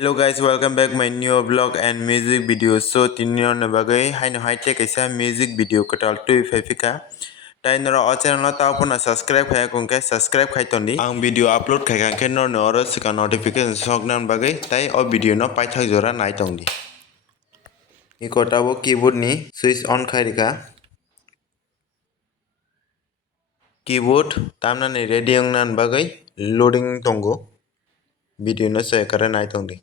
Hello guys, welcome back my new vlog and music video. So tinino na bagay hay no hay check isa music video katal tu ifika. Tai nora o channel ta pun subscribe kaya kung kay subscribe kay tondi. Ang video upload kay kan ken no oro sika notification sok nan bagay tai o video no pai thak jora nai tongdi. Iko tabo keyboard ni switch on khay rika. Keyboard tamna ni ready ang nan bagay loading tongo. Video no say kare nai tongdi.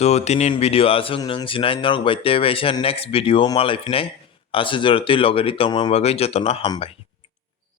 So tinin video asung nung sinai norok bai te bai next video malai finai asu jor tui logari tongma bagui jotono hambai.